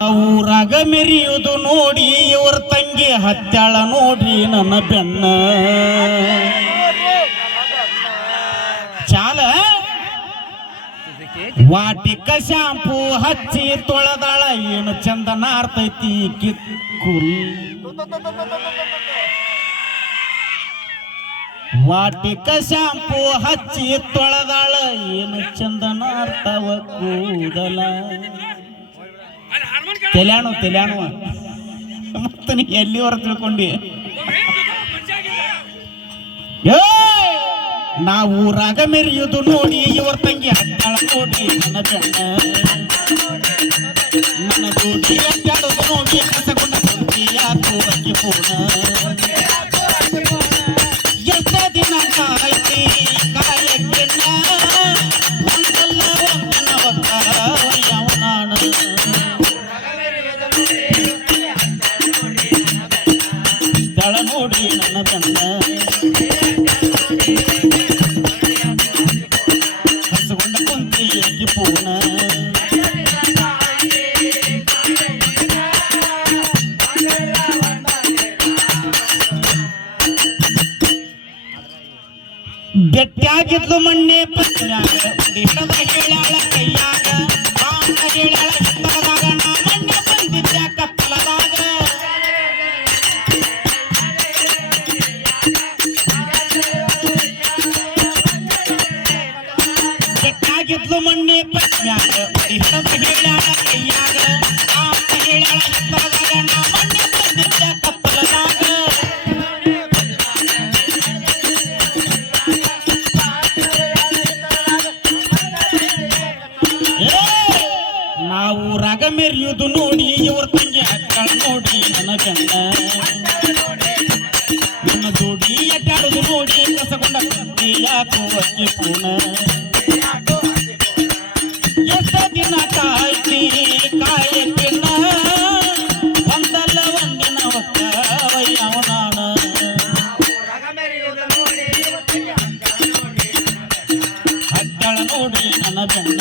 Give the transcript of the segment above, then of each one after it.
ಊರಾಗ ಮೆರಿಯುವುದು ನೋಡಿ ಇವ್ರ ತಂಗಿ ಹತ್ಯಾಳ ನೋಡಿ ನನ್ನ ಬೆನ್ನ. ಚಾಲ. ವಾಟಿಕ ಶಾಂಪೂ ಹಚ್ಚಿ ತೊಳೆದಾಳ, ಏನು ಚಂದ ನಾರ್ತೈತಿ ಕಿಕ್ಕುಲ್ ವಾಟಿಕ ಶಾಂಪೂ ಹಚ್ಚಿ ತೊಳೆದಾಳ, ಏನು ಚಂದ ನಾರ್ತಾವ ಕೂದಲ. ತೆಲ್ಯಾಣು ತೆಲ್ಯಾಣು ಮತ್ತೆ ನೀ ಎಲ್ಲಿವರ ತಿಳ್ಕೊಂಡಿ? ನಾವು ಊರಾಗ ಮೆರೆಯುವುದು ನೋಡಿ, ಇವರ ತಂಗಿ ಹತ್ತಾಳ ನೋಡಿ. ನನ್ನ ಬೆಣ್ಣ ನನ್ನ ಜೋಡಿ ಅಡ್ಡಾಡೋದು ನೋಡಿ ಕಸಗೊಂಡ ಕುಂತಿ ಯಾಕೋ ಅಕ್ಕಿ ಪೂರ್ಣ ಬೆಟ್ಟಾಗಿದ್ಲು ಮಣ್ಣೆ ಪತ್ನ್ಯಾಗ ಹಿಡದ ಹೇಳ್ಯಾಳ ಕೈಯಾಗ ಬಾಂಡ ಹೇಳ್ಯಾಳ ಹಿತ್ತಲದಾಗ ನಾ ಮಣ್ಣೆ ಬಂದಿದ್ದ ಕತ್ತಲದಾಗ ಬೆಟ್ಟಾಗಿದ್ಲು ಮಣ್ಣೆ ಪತ್ನ್ಯಾಗ ಹಿಡದ ಹೇಳ್ಯಾಳ ಕೈಯಾಗ ಮೆರೆಯುವುದು ನೋಡಿ ಇವ್ರ ತಂಗಿ ಅಕ್ಕಳ ನೋಡಿ ನನ್ನ ಗಂಡ. ನನ್ನ ಜೋಡಿ ಅಡ್ಡಾಡುದು ನೋಡಿ ಕಸಗೊಂಡ ಕತ್ತಿ ಯಾಕೋ ಅಕ್ಕಿ ಪೂಣ ಎಷ್ಟ ದಿನ ಕಾಯ್ತಿ ಕಾಯಕಿನ್ನ ಒಂದಲ್ಲ ಒಂದಿನ ಒಕ್ಕವಯ್ಯವ ನಾಣ ಅಡ್ಡಾಳ ನೋಡಿ ನನ್ನ ಗಂಡ.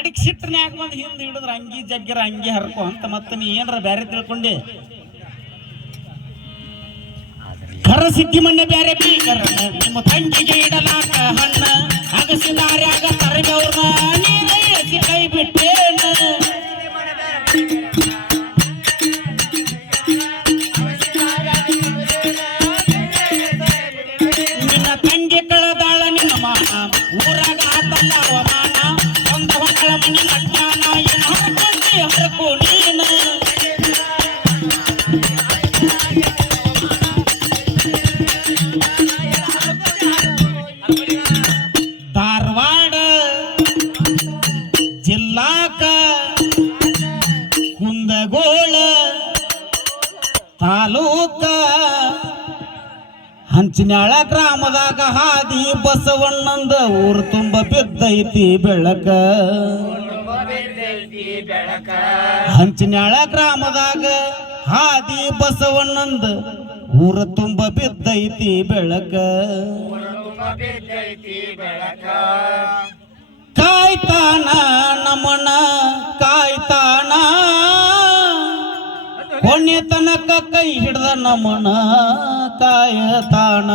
ಕಡಿಕ್ ಸಿಟ್ಟನ್ಯಾಗ ಬಂದು ಹಿಂದೆ ಹಿಡಿದ್ರ ಅಂಗಿ ಜಗ್ಗಿರ ಅಂಗಿ ಹರ್ಕೋ ಅಂತ ಮತ್ತ ನೀ ಏನರ ಬ್ಯಾರೆ ತಿಳ್ಕೊಂಡಿ? ಕರ ಸಿದ್ಧಿ ಮಣ್ಣೆ ಬ್ಯಾರೆ ನಿಮ್ಮ ತಂಗಿಗೆ ತಾಲೂಕ ಹಂಚಿನಾಳ ಗ್ರಾಮದಾಗ ಹಾದಿ ಬಸವಣ್ಣಂದ ಊರು ತುಂಬ ಬಿದ್ದೈತಿ ಬೆಳಕ. ಹಂಚಿನಾಳ ಗ್ರಾಮದಾಗ ಹಾದಿ ಬಸವಣ್ಣಂದ ಊರು ತುಂಬ ಬಿದ್ದೈತಿ ಬೆಳಕ. ಕಾಯ್ತಾನ ನಮನ ಕೊನೆ ತನಕ ಕೈ ಹಿಡ್ದ ನಮನ ಕಾಯತಾನ